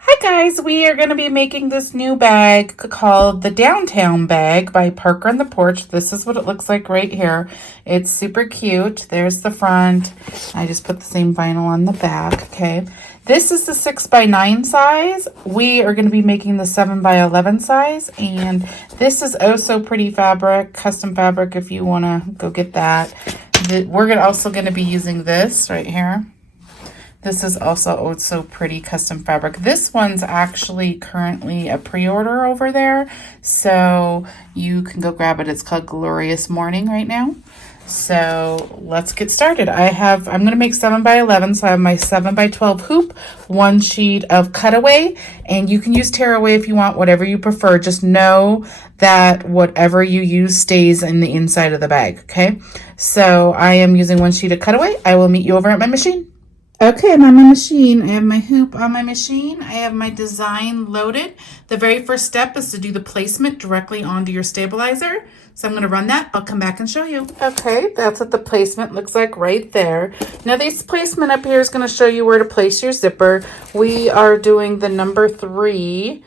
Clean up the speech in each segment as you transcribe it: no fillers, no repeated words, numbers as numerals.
Hi guys, we are going to be making this new bag called the Downtown Bag by Parker and the Porch. This is what it looks like right here. It's super cute. There's the front. I just put the same vinyl on the back, okay? This is the 6x9 size. We are going to be making the 7x11 size, and this is also pretty fabric, custom fabric if you want to go get that. We're also going to be using this right here. This is also so pretty custom fabric. This one's actually currently a pre-order over there, so you can go grab it. It's called Glorious Morning right now. So let's get started. I'm going to make 7x11, so I have my 7x12 hoop, one sheet of cutaway, and you can use tearaway if you want, whatever you prefer. Just know that whatever you use stays in the inside of the bag, okay? So I am using one sheet of cutaway. I will meet you over at my machine. Okay, I'm on my machine. I have my hoop on my machine. I have my design loaded. The very first step is to do the placement directly onto your stabilizer. So I'm going to run that. I'll come back and show you. Okay, that's what the placement looks like right there. Now this placement up here is going to show you where to place your zipper. We are doing the number 3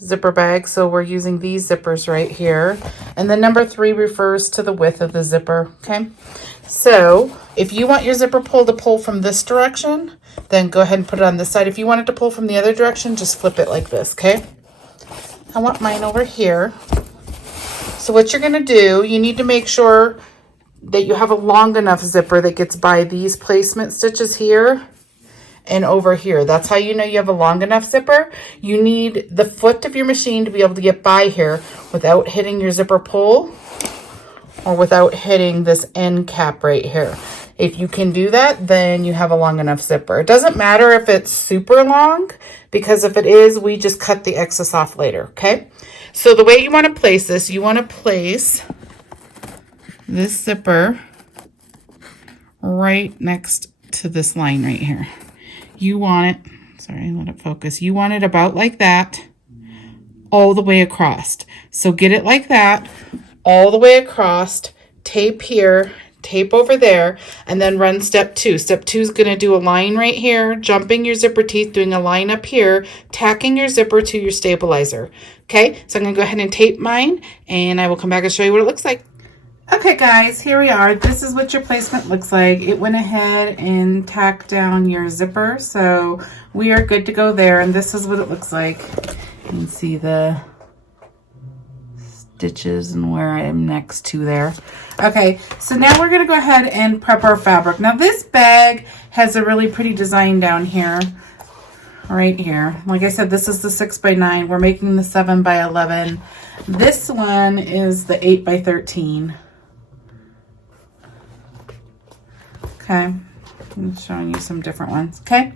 zipper bag, so we're using these zippers right here. And the number 3 refers to the width of the zipper, okay? So if you want your zipper pull to pull from this direction, then go ahead and put it on this side. If you want it to pull from the other direction, just flip it like this, okay? I want mine over here. So what you're gonna do, you need to make sure that you have a long enough zipper that gets by these placement stitches here and over here. That's how you know you have a long enough zipper. You need the foot of your machine to be able to get by here without hitting your zipper pull or without hitting this end cap right here. If you can do that, then you have a long enough zipper. It doesn't matter if it's super long, because if it is, we just cut the excess off later, okay? So the way you want to place this, you want to place this zipper right next to this line right here. You want it, sorry, let it focus. You want it about like that, all the way across. So get it like that, all the way across, tape here, tape over there, and then run step 2. Step 2 is going to do a line right here, jumping your zipper teeth, doing a line up here, tacking your zipper to your stabilizer. Okay, so I'm going to go ahead and tape mine, and I will come back and show you what it looks like. Okay guys, here we are. This is what your placement looks like. It went ahead and tacked down your zipper, so we are good to go there, and this is what it looks like. You can see the stitches and where I'm next to there. Okay, so now we're going to go ahead and prep our fabric. Now this bag has a really pretty design down here, right here. Like I said, this is the 6x9. We're making the 7x11. This one is the 8x13. Okay, I'm showing you some different ones. Okay,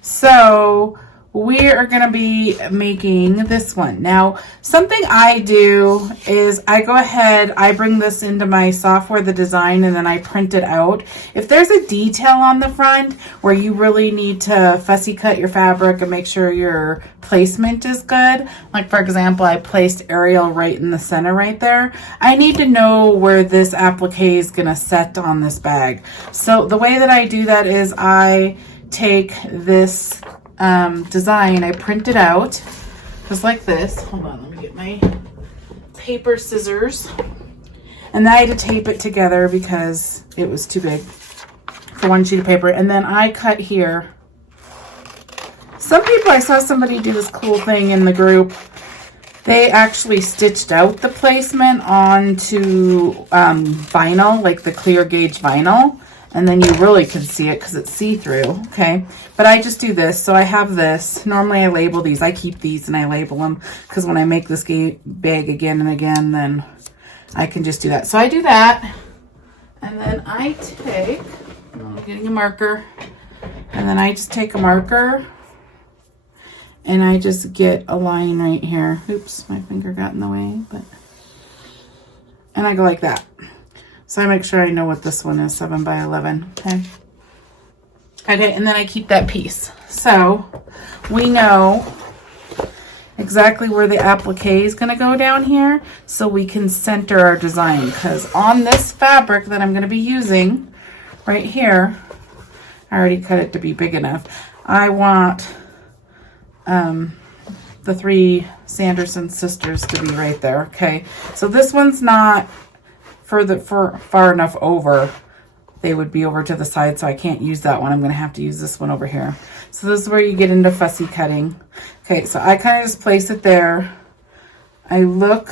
so we are going to be making this one. Now, something I do is I go ahead, I bring this into my software, the design, and then I print it out. If there's a detail on the front where you really need to fussy cut your fabric and make sure your placement is good, like for example, I placed Ariel right in the center right there, I need to know where this applique is going to set on this bag. So the way that I do that is I take this design, I print it out just like this. Hold on, let me get my paper scissors. And then I had to tape it together because it was too big for one sheet of paper. And then I cut here. Some people, I saw somebody do this cool thing in the group. They actually stitched out the placement onto vinyl, like the clear gauge vinyl. And then you really can see it because it's see-through, okay? But I just do this. So I have this. Normally I label these. I keep these and I label them because when I make this bag again and again, then I can just do that. So I do that. And then I take, I'm getting a marker. And then I just take a marker and I just get a line right here. Oops, my finger got in the way. And I go like that. So I make sure I know what this one is, 7x11, okay? Okay, and then I keep that piece. So we know exactly where the applique is going to go down here, so we can center our design, because on this fabric that I'm going to be using right here, I already cut it to be big enough. I want the 3 Sanderson sisters to be right there. Okay, so this one's not far enough over. They would be over to the side, so I can't use that one. I'm going to have to use this one over here. So this is where you get into fussy cutting. Okay, so I kind of just place it there. I look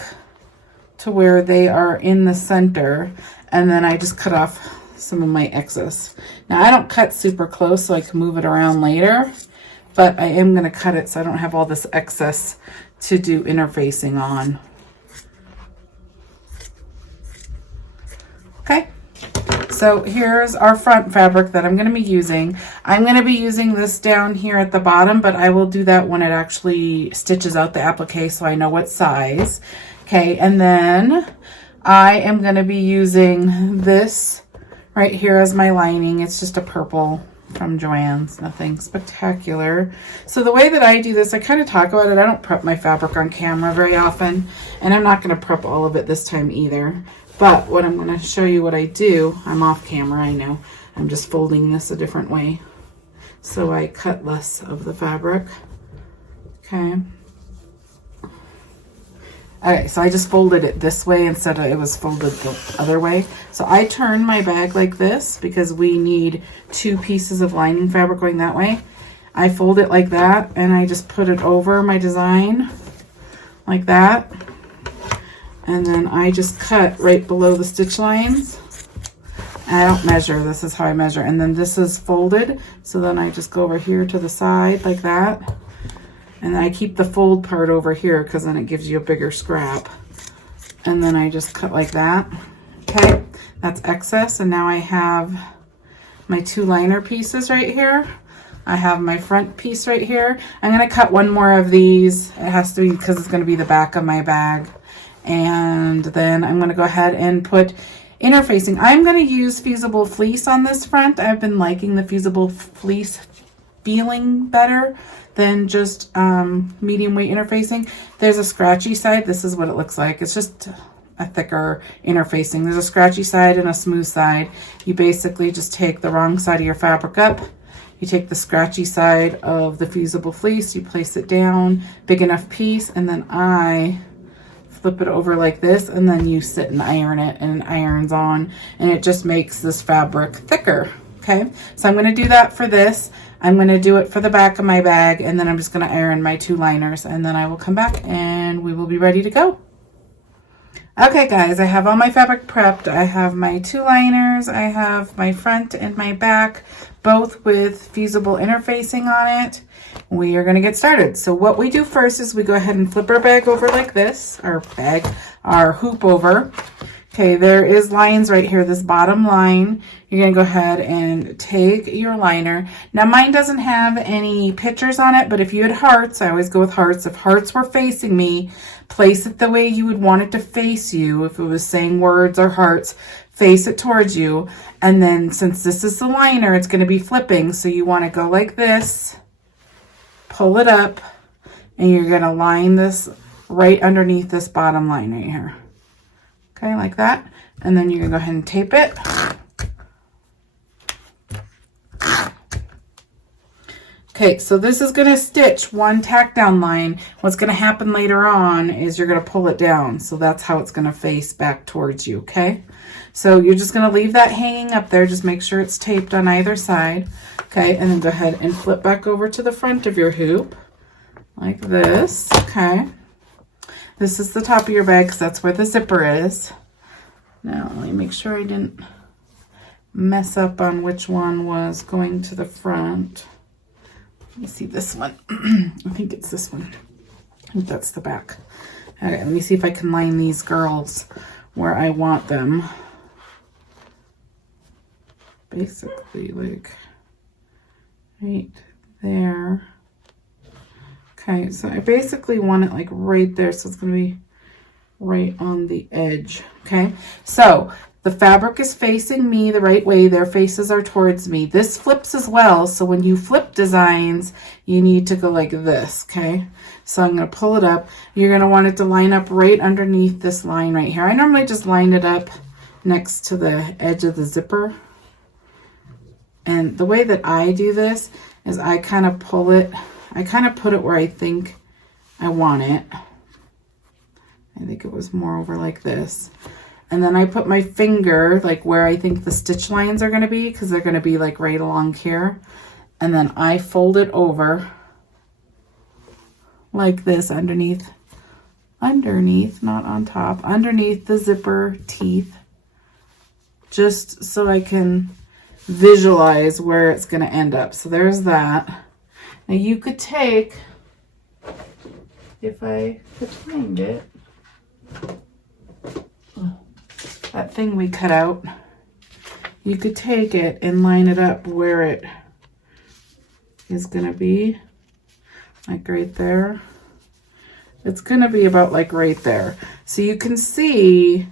to where they are in the center, and then I just cut off some of my excess. Now I don't cut super close so I can move it around later, but I am going to cut it so I don't have all this excess to do interfacing on. Okay, so here's our front fabric that I'm going to be using. I'm going to be using this down here at the bottom, but I will do that when it actually stitches out the applique so I know what size. Okay, and then I am going to be using this right here as my lining. It's just a purple from Joann's, nothing spectacular. So the way that I do this, I kind of talk about it. I don't prep my fabric on camera very often, and I'm not going to prep all of it this time either. But what I'm going to show you what I do, I'm off camera, I know. I'm just folding this a different way so I cut less of the fabric. Okay. Okay, so I just folded it this way instead of it was folded the other way. So I turn my bag like this because we need 2 pieces of lining fabric going that way. I fold it like that and I just put it over my design like that. And then I just cut right below the stitch lines. I don't measure, this is how I measure. And then this is folded, so then I just go over here to the side like that. And I keep the fold part over here because then it gives you a bigger scrap. And then I just cut like that. Okay, that's excess. And now I have my 2 liner pieces right here. I have my front piece right here. I'm going to cut one more of these. It has to be because it's going to be the back of my bag. And then I'm going to go ahead and put interfacing. I'm going to use fusible fleece on this front. I've been liking the fusible fleece feeling better than just medium weight interfacing. There's a scratchy side. This is what it looks like. It's just a thicker interfacing. There's a scratchy side and a smooth side. You basically just take the wrong side of your fabric up. You take the scratchy side of the fusible fleece, you place it down, big enough piece, and then I flip it over like this, and then you sit and iron it, and it irons on, and it just makes this fabric thicker. Okay, so I'm going to do that for this. I'm going to do it for the back of my bag, and then I'm just going to iron my 2 liners, and then I will come back and we will be ready to go. Okay guys, I have all my fabric prepped. I have my 2 liners, I have my front and my back, both with fusible interfacing on it. We are going to get started. So what we do first is we go ahead and flip our bag over like this, our hoop over. Okay, there is lines right here, this bottom line. You're going to go ahead and take your liner. Now mine doesn't have any pictures on it, but if you had hearts, I always go with hearts. If hearts were facing me, place it the way you would want it to face you. If it was saying words or hearts, face it towards you. And then since this is the liner, it's going to be flipping. So you want to go like this, pull it up, and you're going to line this right underneath this bottom line right here. Okay, like that. And then you're going to go ahead and tape it. Okay, so this is going to stitch 1 tack down line. What's going to happen later on is you're going to pull it down. So that's how it's going to face back towards you, okay? So you're just going to leave that hanging up there. Just make sure it's taped on either side. Okay, and then go ahead and flip back over to the front of your hoop like this, okay? This is the top of your bag because that's where the zipper is. Now, let me make sure I didn't mess up on which one was going to the front. Let me see this one. I think it's this one. I think that's the back. Okay, let me see if I can line these girls where I want them. Basically, like right there. Okay, so I basically want it like right there, so it's going to be right on the edge. Okay, so the fabric is facing me the right way. Their faces are towards me. This flips as well, so when you flip designs, you need to go like this, okay? So I'm going to pull it up. You're going to want it to line up right underneath this line right here. I normally just line it up next to the edge of the zipper. And the way that I do this is I kind of pull it I kind of put it where I think I want it. I think it was more over like this. And then I put my finger like where I think the stitch lines are going to be, because they're going to be like right along here. And then I fold it over like this underneath, not on top, underneath the zipper teeth, just so I can visualize where it's going to end up. So there's that. Now you could take, if I could find it, that thing we cut out, you could take it and line it up where it is going to be, like right there. It's going to be about like right there. So you can see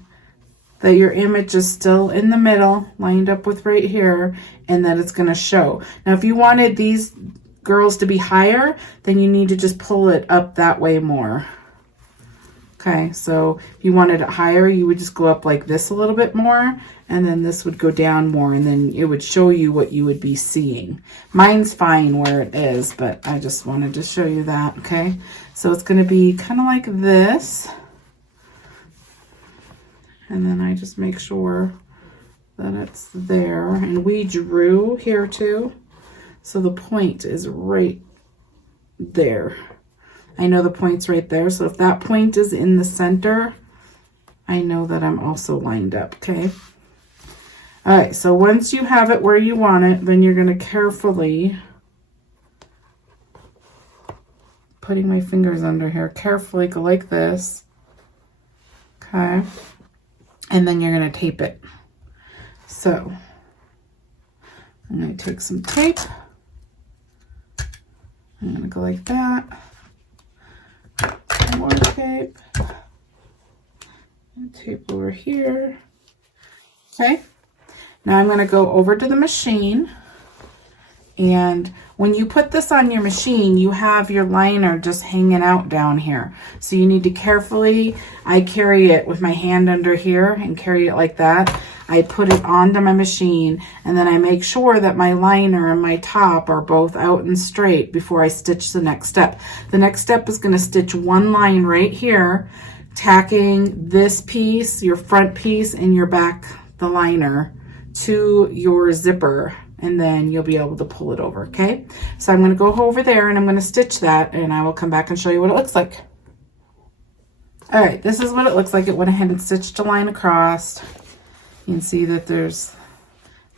that your image is still in the middle, lined up with right here, and that it's going to show. Now, if you wanted these girls to be higher, then you need to just pull it up that way more. Okay, so if you wanted it higher, you would just go up like this a little bit more, and then this would go down more, and then it would show you what you would be seeing. Mine's fine where it is, but I just wanted to show you that, okay? So it's going to be kind of like this. And then I just make sure that it's there. And we drew here too. So the point is right there. I know the point's right there. So if that point is in the center, I know that I'm also lined up, okay? All right, so once you have it where you want it, then you're going to carefully, putting my fingers under here, carefully go like this, okay? And then you're going to tape it. So I'm going to take some tape. I'm going to go like that. More tape. And tape over here. Okay. Now I'm going to go over to the machine. And when you put this on your machine, you have your liner just hanging out down here. So you need to carefully, I carry it with my hand under here and carry it like that. I put it onto my machine, and then I make sure that my liner and my top are both out and straight before I stitch the next step. The next step is going to stitch one line right here, tacking this piece, your front piece, and your back, the liner, to your zipper, and then you'll be able to pull it over, okay? So I'm going to go over there and I'm going to stitch that, and I will come back and show you what it looks like. All right, this is what it looks like. It went ahead and stitched a line across. You can see that there's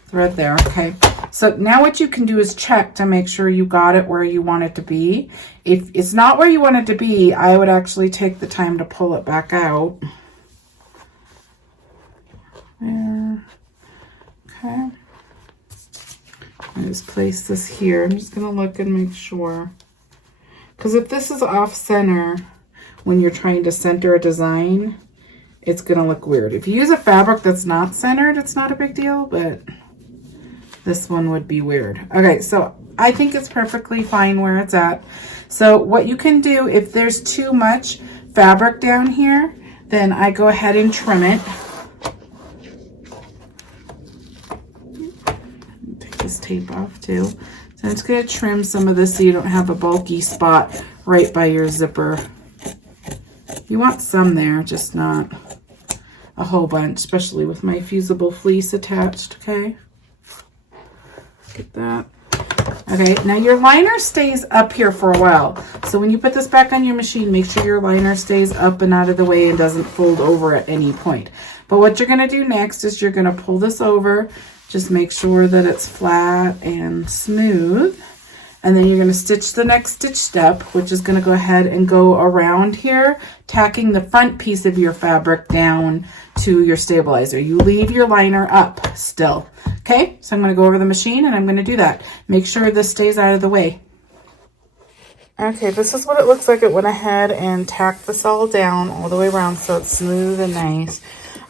thread there, okay? So now what you can do is check to make sure you got it where you want it to be. If it's not where you want it to be, I would actually take the time to pull it back out. There, okay. I just place this here. I'm just gonna look and make sure. Because if this is off center, when you're trying to center a design, it's gonna look weird. If you use a fabric that's not centered, it's not a big deal, but this one would be weird. Okay, so I think it's perfectly fine where it's at. So what you can do, if there's too much fabric down here, then I go ahead and trim it. Take this tape off too. So I'm just gonna trim some of this so you don't have a bulky spot right by your zipper. You want some there, just not a whole bunch, especially with my fusible fleece attached, okay? Get that. Okay, now your liner stays up here for a while. So when you put this back on your machine, make sure your liner stays up and out of the way and doesn't fold over at any point. But what you're gonna do next is you're gonna pull this over, just make sure that it's flat and smooth. And then you're going to stitch the next stitch step, which is going to go ahead and go around here, tacking the front piece of your fabric down to your stabilizer. You leave your liner up still. Okay, so I'm going to go over the machine and I'm going to do that. Make sure this stays out of the way. Okay, this is what it looks like. It went ahead and tacked this all down all the way around so it's smooth and nice.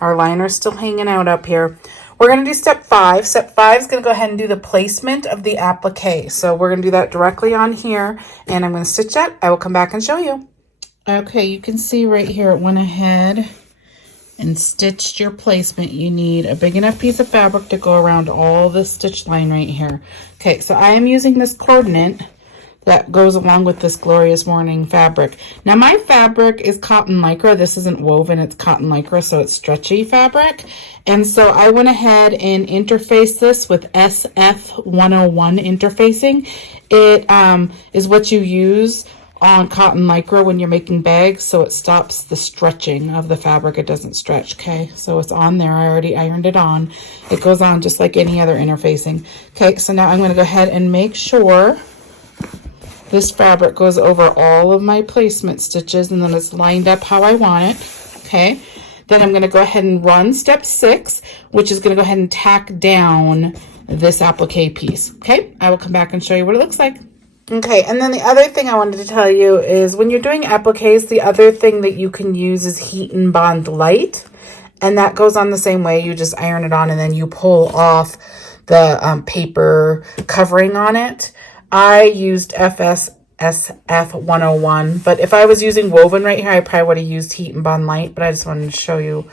Our liner's still hanging out up here. We're going to do step 5. Step 5 is going to go ahead and do the placement of the applique. So we're going to do that directly on here, and I'm going to stitch that. I will come back and show you. Okay, you can see right here it went ahead and stitched your placement. You need a big enough piece of fabric to go around all the stitch line right here. Okay, so I am using this coordinate that goes along with this Glorious Morning fabric. Now my fabric is cotton lycra. This isn't woven, it's cotton lycra, so it's stretchy fabric. And so I went ahead and interfaced this with SF101 interfacing. It is what you use on cotton lycra when you're making bags, so it stops the stretching of the fabric. It doesn't stretch, okay? So it's on there. I already ironed it on. It goes on just like any other interfacing. Okay, so now I'm going to go ahead and make sure this fabric goes over all of my placement stitches, and then it's lined up how I want it, okay? Then I'm going to go ahead and run step 6, which is going to go ahead and tack down this applique piece, okay? I will come back and show you what it looks like. Okay, and then the other thing I wanted to tell you is when you're doing appliques, the other thing that you can use is Heat and Bond Light, and that goes on the same way. You just iron it on and then you pull off the paper covering on it. I used SF101, but if I was using woven right here, I probably would have used Heat and Bond Light, but I just wanted to show you,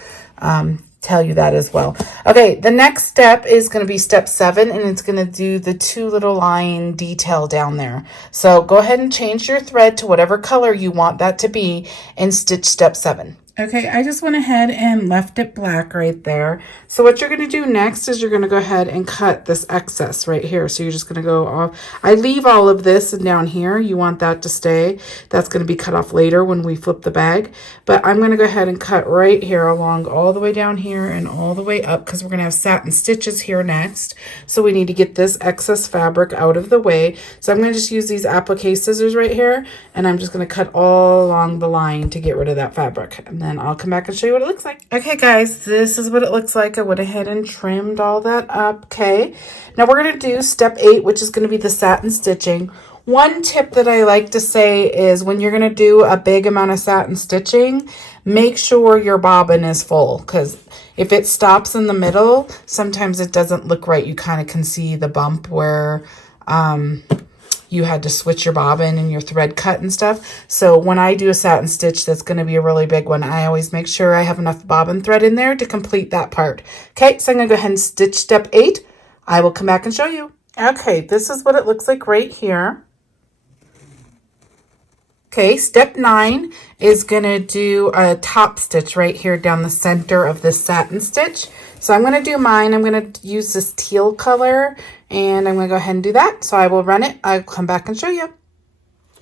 tell you that as well. Okay, the next step is going to be step 7, and it's going to do the 2 little line detail down there. So go ahead and change your thread to whatever color you want that to be and stitch step 7. Okay, I just went ahead and left it black right there. So what you're going to do next is you're going to go ahead and cut this excess right here. So you're just going to go off. I leave all of this down here. You want that to stay. That's going to be cut off later when we flip the bag. But I'm going to go ahead and cut right here along all the way down here and all the way up, because we're going to have satin stitches here next. So we need to get this excess fabric out of the way. So I'm going to just use these applique scissors right here, and I'm just going to cut all along the line to get rid of that fabric. And then I'll come back and show you what it looks like. Okay guys, this is what it looks like. I went ahead and trimmed all that up. Okay, now we're going to do step 8, which is going to be the satin stitching. One tip that I like to say is when you're going to do a big amount of satin stitching, make sure your bobbin is full, because if it stops in the middle, sometimes it doesn't look right. You kind of can see the bump where you had to switch your bobbin and your thread cut and stuff. So when I do a satin stitch that's going to be a really big one, I always make sure I have enough bobbin thread in there to complete that part. Okay, so I'm going to go ahead and stitch step 8. I will come back and show you. Okay, this is what it looks like right here. Okay, step 9 is going to do a top stitch right here down the center of this satin stitch. So I'm going to do mine. I'm going to use this teal color, and I'm going to go ahead and do that. So I will run it. I'll come back and show you.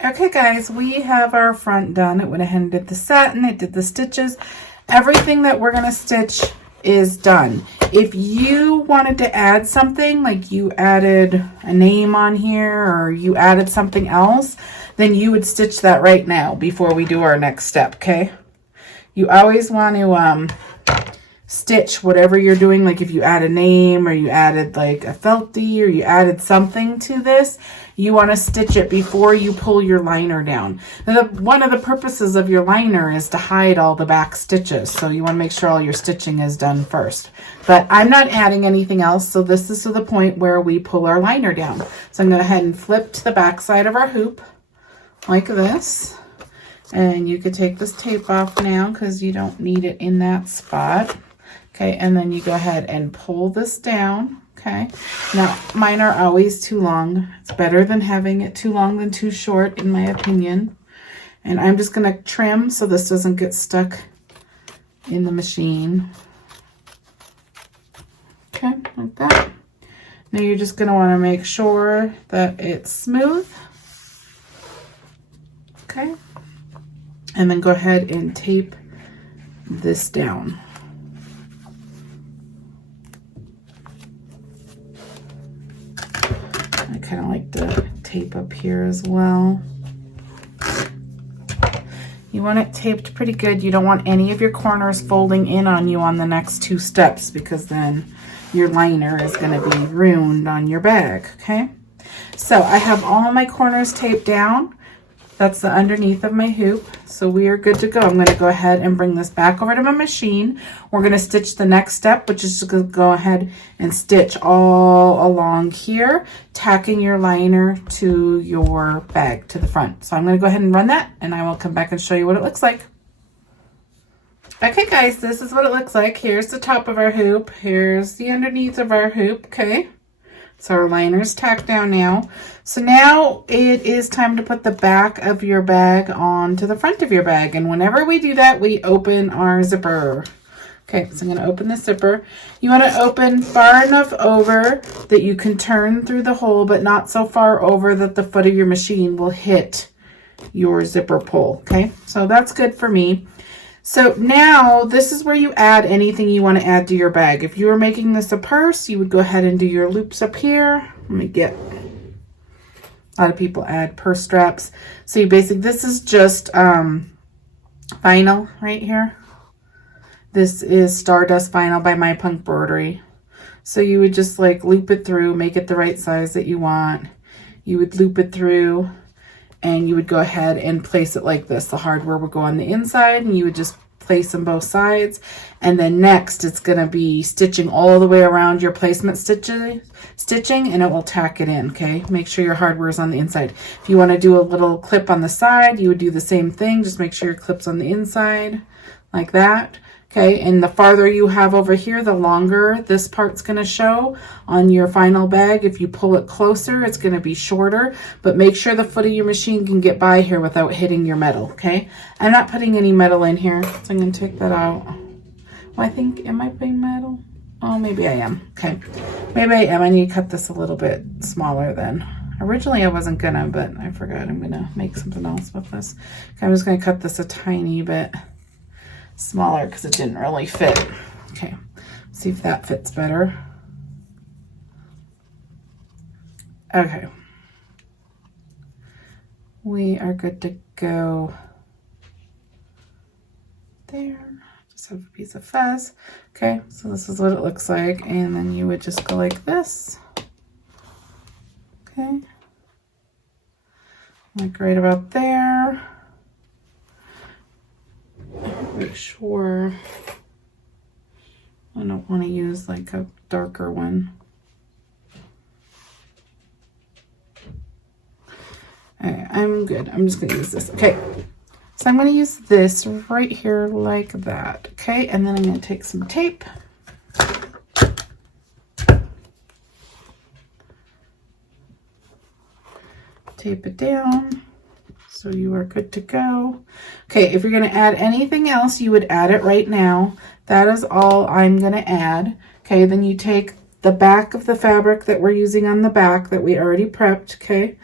Okay, guys, we have our front done. It went ahead and did the satin. It did the stitches. Everything that we're going to stitch is done. If you wanted to add something, like you added a name on here or you added something else, then you would stitch that right now before we do our next step, okay? You always want to stitch whatever you're doing, like if you add a name or you added like a felty or you added something to this, you want to stitch it before you pull your liner down. Now, one of the purposes of your liner is to hide all the back stitches, so you want to make sure all your stitching is done first. But I'm not adding anything else, so this is to the point where we pull our liner down. So I'm going to go ahead and flip to the back side of our hoop like this. And you could take this tape off now because you don't need it in that spot. Okay, and then you go ahead and pull this down. Okay, now mine are always too long. It's better than having it too long than too short, in my opinion. And I'm just going to trim so this doesn't get stuck in the machine. Okay, like that. Now you're just going to want to make sure that it's smooth. Okay, and then go ahead and tape this down. I kind of like to tape up here as well. You want it taped pretty good. You don't want any of your corners folding in on you on the next 2 steps, because then your liner is going to be ruined on your bag, okay? So I have all my corners taped down. That's the underneath of my hoop. So we are good to go. I'm going to go ahead and bring this back over to my machine. We're going to stitch the next step, which is to go ahead and stitch all along here, tacking your liner to your bag to the front. So I'm going to go ahead and run that, and I will come back and show you what it looks like. Okay guys, this is what it looks like. Here's the top of our hoop. Here's the underneath of our hoop, okay? So our liner's tacked down now. So now it is time to put the back of your bag onto the front of your bag. And whenever we do that, we open our zipper. Okay, so I'm going to open the zipper. You want to open far enough over that you can turn through the hole, but not so far over that the foot of your machine will hit your zipper pull. Okay, so that's good for me. So now this is where you add anything you want to add to your bag. If you were making this a purse, you would go ahead and do your loops up here. Let me get, a lot of people add purse straps. So you basically, this is just vinyl right here. This is Stardust Vinyl by my PUNKBROIDERY. So you would just like loop it through, make it the right size that you want. You would loop it through and you would go ahead and place it like this. The hardware would go on the inside and you would just place them both sides. And then next it's gonna be stitching all the way around your placement stitching and it will tack it in, okay? Make sure your hardware is on the inside. If you wanna do a little clip on the side, you would do the same thing. Just make sure your clip's on the inside like that. Okay, and the farther you have over here, the longer this part's gonna show on your final bag. If you pull it closer, it's gonna be shorter, but make sure the foot of your machine can get by here without hitting your metal, okay? I'm not putting any metal in here, so I'm gonna take that out. Well, I think, am I putting metal? Oh, maybe I am, okay. Maybe I am, I need to cut this a little bit smaller then. Originally I wasn't gonna, but I forgot I'm gonna make something else with this. Okay, I'm just gonna cut this a tiny bit smaller because it didn't really fit. Okay, see if that fits better. Okay, we are good to go there. Just have a piece of fuzz. Okay, so this is what it looks like, and then you would just go like this. Okay, like right about there. Make sure I don't want to use like a darker one. Alright, I'm good. I'm just gonna use this. Okay, so I'm gonna use this right here like that. Okay, and then I'm gonna take some tape. Tape it down. So you are good to go. Okay, if you're gonna add anything else, you would add it right now. That is all I'm gonna add. Okay, then you take the back of the fabric that we're using on the back that we already prepped, okay?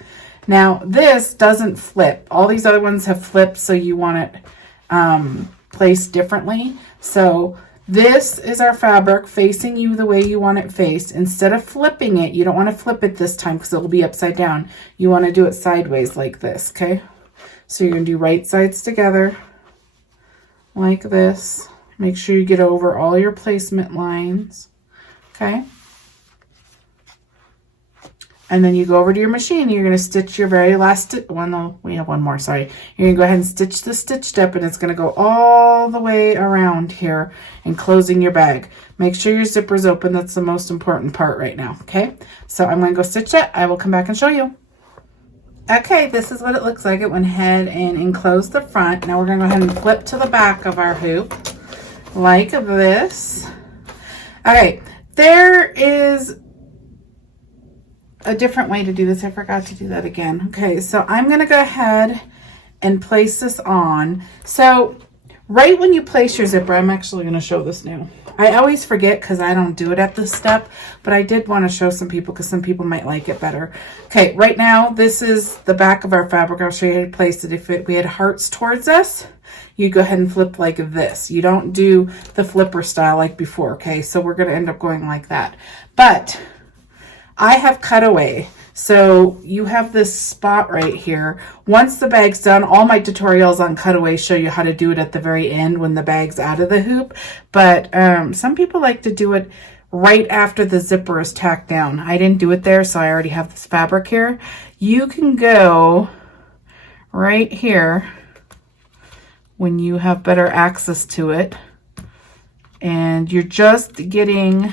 Now this doesn't flip. All these other ones have flipped, so you want it placed differently. So this is our fabric facing you the way you want it faced. Instead of flipping it, you don't want to flip it this time because it will be upside down. You want to do it sideways like this, okay? So you're going to do right sides together like this. Make sure you get over all your placement lines, okay? And then you go over to your machine. You're going to stitch your very last stitch. Well, no, we have one more, sorry. You're going to go ahead and stitch the stitch step, and it's going to go all the way around here and closing your bag. Make sure your zipper's open. That's the most important part right now, okay? So I'm going to go stitch it. I will come back and show you. Okay, this is what it looks like. It went ahead and enclosed the front. Now we're going to go ahead and flip to the back of our hoop like this. Okay, there is a different way to do this. I forgot to do that again. Okay, so I'm going to go ahead and place this on. So right when you place your zipper, I'm actually going to show this now. I always forget because I don't do it at this step, but I did want to show some people because some people might like it better. Okay, right now this is the back of our fabric. I'll show you how to place it. If we had hearts towards us, you go ahead and flip like this. You don't do the flipper style like before, okay? So we're going to end up going like that. But I have cutaway. So you have this spot right here. Once the bag's done, all my tutorials on cutaway show you how to do it at the very end when the bag's out of the hoop. But some people like to do it right after the zipper is tacked down. I didn't do it there, so I already have this fabric here. You can go right here when you have better access to it. And you're just getting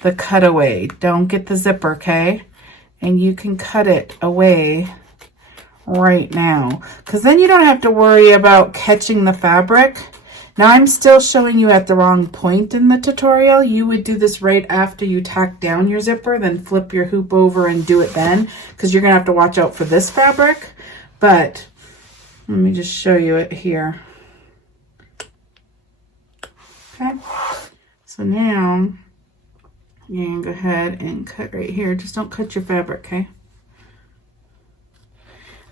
the cutaway. Don't get the zipper, okay? And you can cut it away right now, because then you don't have to worry about catching the fabric Now I'm still showing you at the wrong point in the tutorial. You would do this right after you tack down your zipper, then flip your hoop over and do it then, because you're gonna have to watch out for this fabric. But let me just show you it here. Okay, so now you're gonna go ahead and cut right here. Just don't cut your fabric, okay?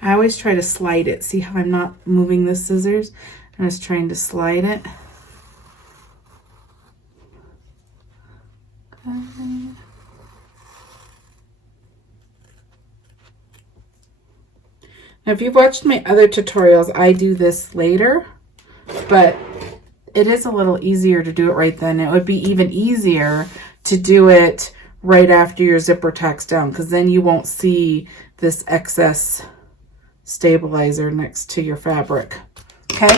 I always try to slide it. See how I'm not moving the scissors? I'm just trying to slide it. Okay. Now, if you've watched my other tutorials, I do this later, but it is a little easier to do it right then. It would be even easier to do it right after your zipper tacks down, because then you won't see this excess stabilizer next to your fabric. Okay,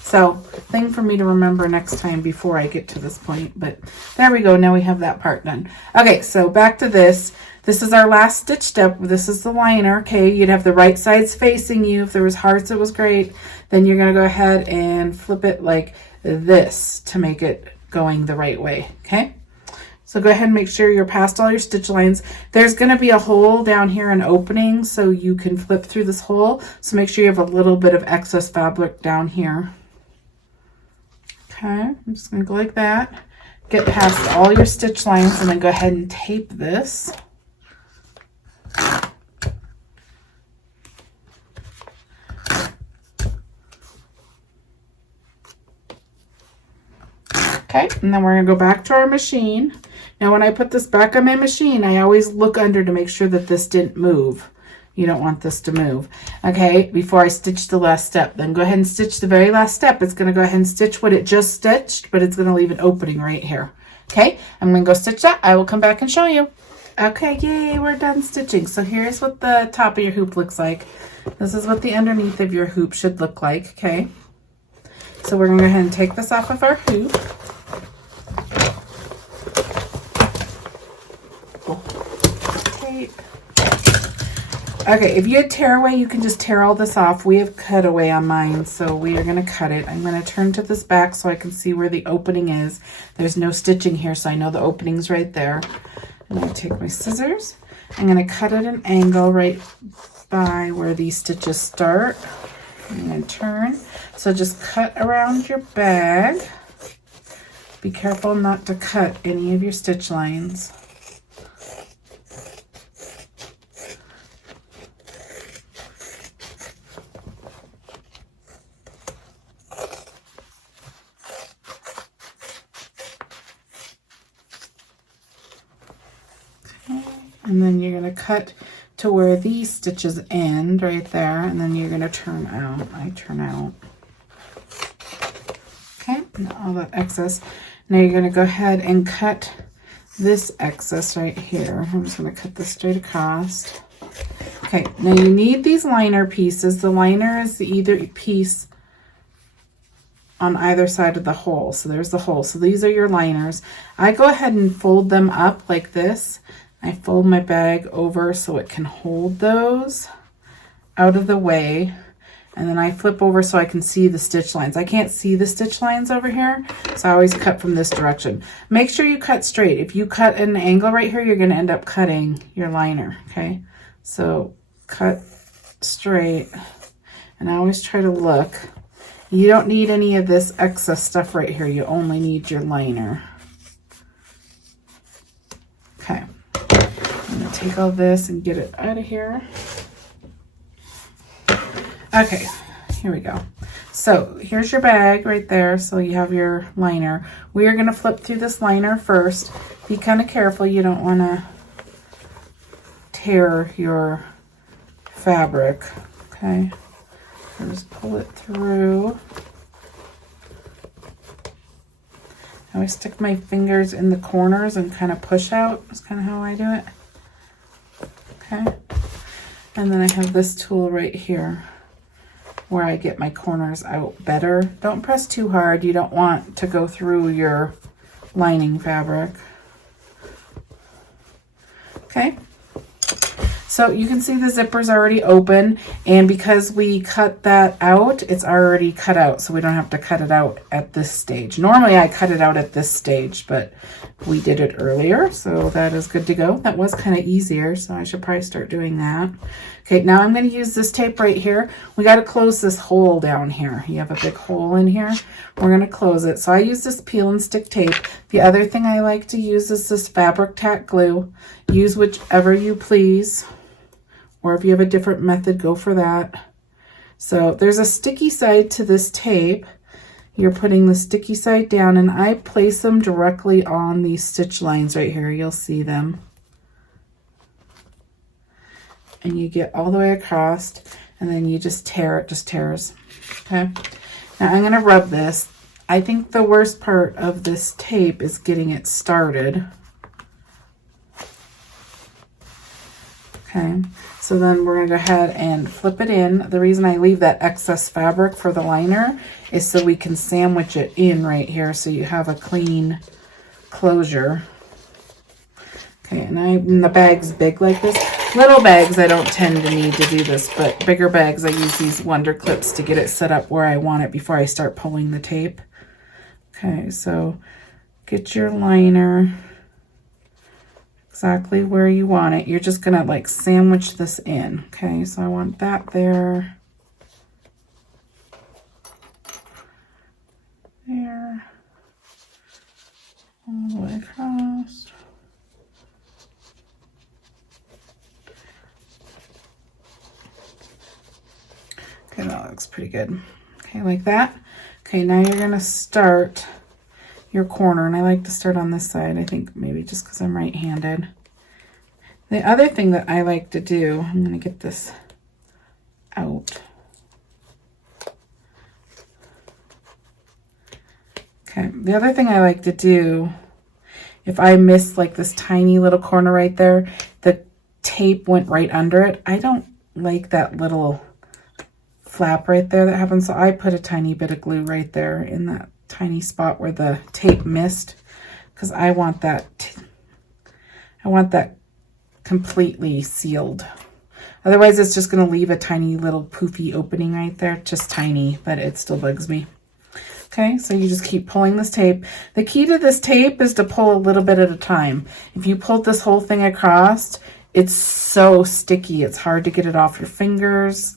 so thing for me to remember next time before I get to this point. But there we go. Now we have that part done. Okay, so back to this. This is our last stitch step. This is the liner. Okay, you'd have the right sides facing you. If there was hearts, it was great. Then you're going to go ahead and flip it like this to make it going the right way. Okay, so go ahead and make sure you're past all your stitch lines. There's going to be a hole down here, an opening, so you can flip through this hole. So make sure you have a little bit of excess fabric down here. Okay, I'm just going to go like that. Get past all your stitch lines and then go ahead and tape this. Okay, and then we're going to go back to our machine. Now when I put this back on my machine, I always look under to make sure that this didn't move. You don't want this to move. Okay, before I stitch the last step. Then go ahead and stitch the very last step. It's going to go ahead and stitch what it just stitched, but it's going to leave an opening right here. Okay, I'm going to go stitch that. I will come back and show you. Okay, yay, we're done stitching. So here's what the top of your hoop looks like. This is what the underneath of your hoop should look like, okay? So we're going to go ahead and take this off of our hoop. Tape. Okay, if you had tear away, you can just tear all this off. We have cut away on mine, so we are going to cut it. I'm going to turn to this back so I can see where the opening is. There's no stitching here, so I know the opening's right there. I'm going to take my scissors. I'm going to cut at an angle right by where these stitches start. I'm going to turn. So just cut around your bag. Be careful not to cut any of your stitch lines. And then you're going to cut to where these stitches end right there, and then you're going to turn out. I turn out. Okay, and all that excess. Now you're going to go ahead and cut this excess right here. I'm just going to cut this straight across. Okay, now you need these liner pieces. The liner is either piece on either side of the hole. So there's the hole. So these are your liners. I go ahead and fold them up like this. I fold my bag over so it can hold those out of the way. And then I flip over so I can see the stitch lines. I can't see the stitch lines over here, so I always cut from this direction. Make sure you cut straight. If you cut at an angle right here, you're going to end up cutting your liner, okay? So cut straight. And I always try to look. You don't need any of this excess stuff right here. You only need your liner. Okay. I'm going to take all this and get it out of here. Okay, here we go. So here's your bag right there. So you have your liner. We are going to flip through this liner first. Be kind of careful. You don't want to tear your fabric. Okay, so just pull it through. I always stick my fingers in the corners and kind of push out. That's kind of how I do it. Okay, and then I have this tool right here where I get my corners out better. Don't press too hard. You don't want to go through your lining fabric. Okay, So you can see the zipper's already open, and because we cut that out, it's already cut out, so we don't have to cut it out at this stage. Normally I cut it out at this stage, but we did it earlier, so that is good to go. That was kind of easier, so I should probably start doing that. Okay, now I'm going to use this tape right here. We got to close this hole down here. You have a big hole in here. We're going to close it. So I use this peel and stick tape. The other thing I like to use is this fabric tack glue. Use whichever you please, or if you have a different method, go for that. So there's a sticky side to this tape. You're putting the sticky side down, and I place them directly on these stitch lines right here. You'll see them. And you get all the way across, and then you just tear it, just tears. Okay, now I'm going to rub this. I think the worst part of this tape is getting it started. Okay, so then we're going to go ahead and flip it in. The reason I leave that excess fabric for the liner is so we can sandwich it in right here so you have a clean closure. Okay, and the bag's big like this. Little bags, I don't tend to need to do this, but bigger bags, I use these Wonder Clips to get it set up where I want it before I start pulling the tape. Okay, so get your liner exactly where you want it. You're just gonna like sandwich this in. Okay, so I want that there. There. All the way across. Okay, that looks pretty good. Okay, like that. Okay, now you're gonna start your corner, and I like to start on this side, I think maybe just because I'm right-handed. The other thing that I like to do, I'm gonna get this out. Okay, the other thing I like to do, if I miss like this tiny little corner right there, the tape went right under it. I don't like that little flap right there that happens, so I put a tiny bit of glue right there in that tiny spot where the tape missed, because I want that completely sealed. Otherwise it's just going to leave a tiny little poofy opening right there, just tiny, but it still bugs me. Okay, so you just keep pulling this tape. The key to this tape is to pull a little bit at a time. If you pulled this whole thing across, it's so sticky, it's hard to get it off your fingers,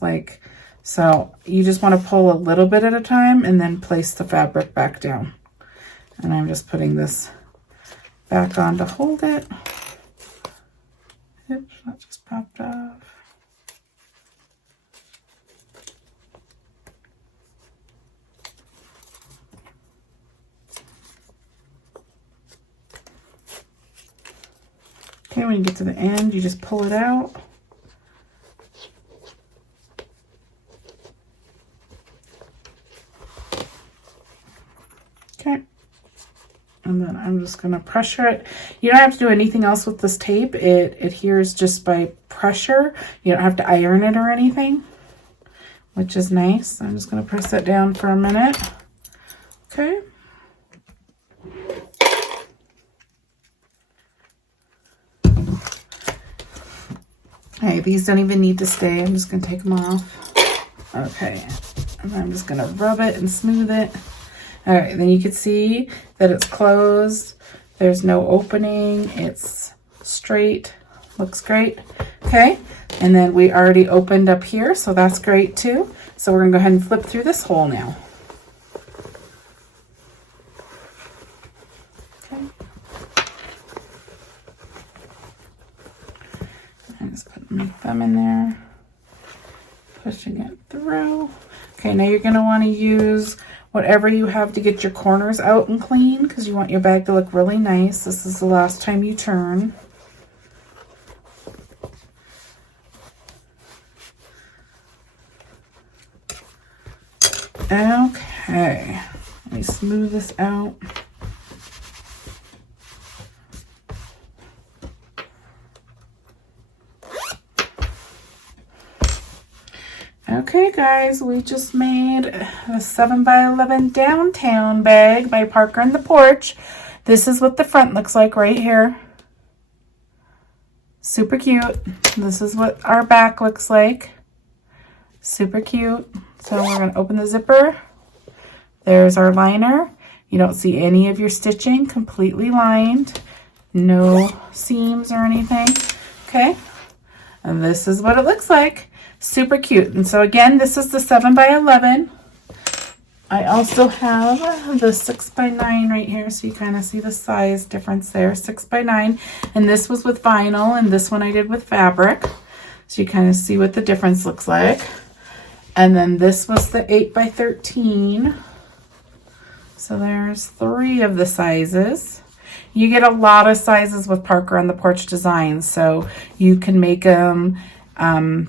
so you just want to pull a little bit at a time and then place the fabric back down. And I'm just putting this back on to hold it. Oops, that just popped off. Okay, when you get to the end, you just pull it out. Okay, and then I'm just going to pressure it. You don't have to do anything else with this tape. It adheres just by pressure. You don't have to iron it or anything, which is nice. I'm just going to press that down for a minute. Okay. Okay, these don't even need to stay. I'm just going to take them off. Okay, and I'm just going to rub it and smooth it. All right, then you can see that it's closed. There's no opening. It's straight. Looks great. Okay, and then we already opened up here, so that's great too. So we're gonna go ahead and flip through this hole now. Okay. I'm just putting my thumb in there, pushing it through. Okay, now you're gonna want to use whatever you have to get your corners out and clean, because you want your bag to look really nice. This is the last time you turn. Okay, let me smooth this out. Okay guys, we just made a 7x11 downtown bag by Parker and the Porch. This is what the front looks like right here. Super cute. This is what our back looks like. Super cute. So we're going to open the zipper. There's our liner. You don't see any of your stitching, completely lined. No seams or anything. Okay. And this is what it looks like. Super cute. And so again, this is the 7x11. I also have the 6x9 right here, so you kind of see the size difference there, 6x9. And this was with vinyl, and this one I did with fabric. So you kind of see what the difference looks like. And then this was the 8x13. So there's 3 of the sizes. You get a lot of sizes with Parker on the Porch designs, so you can make them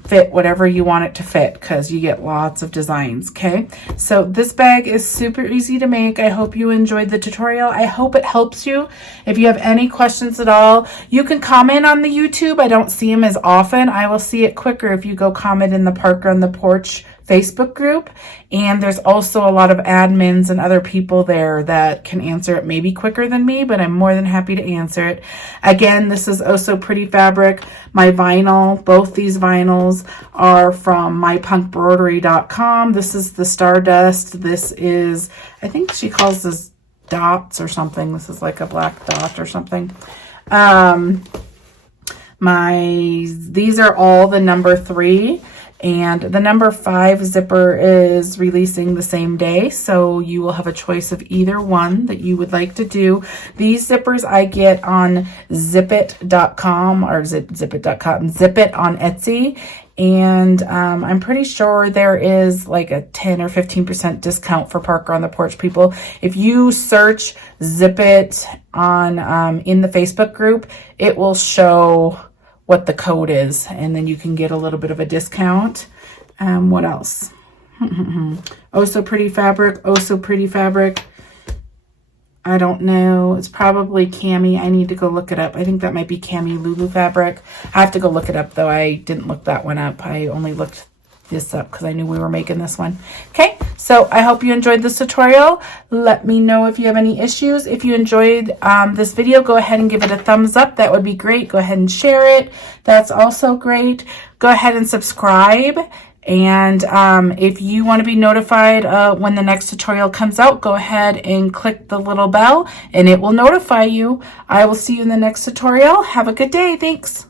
fit whatever you want it to fit, because you get lots of designs. Okay, so this bag is super easy to make. I hope you enjoyed the tutorial. I hope it helps you. If you have any questions at all, you can comment on the YouTube. I don't see them as often. I will see it quicker if you go comment in the Parker on the Porch Facebook group. And there's also a lot of admins and other people there that can answer it maybe quicker than me, but I'm more than happy to answer it. Again, this is also pretty fabric. My vinyl, both these vinyls are from mypunkbroidery.com. This is the Stardust. This is, I think she calls this dots or something. This is like a black dot or something. These are all the number 3. And the number 5 zipper is releasing the same day, so you will have a choice of either one that you would like to do. These zippers I get on ZIPPET.com or ZIPPET.com, ZIPIT on Etsy. And I'm pretty sure there is like a 10 or 15% discount for Parker on the Porch people. If you search ZIPIT on in the Facebook group, it will show what the code is, and then you can get a little bit of a discount. What else? Oh, so pretty fabric. Oh, so pretty fabric. I don't know. It's probably cami. I need to go look it up. I think that might be cami Lulu fabric. I have to go look it up, though. I didn't look that one up. I only looked this up because I knew we were making this one. Okay, so I hope you enjoyed this tutorial. Let me know if you have any issues. If you enjoyed this video, go ahead and give it a thumbs up. That would be great. Go ahead and share it. That's also great. Go ahead and subscribe. And if you want to be notified when the next tutorial comes out, go ahead and click the little bell and it will notify you. I will see you in the next tutorial. Have a good day. Thanks.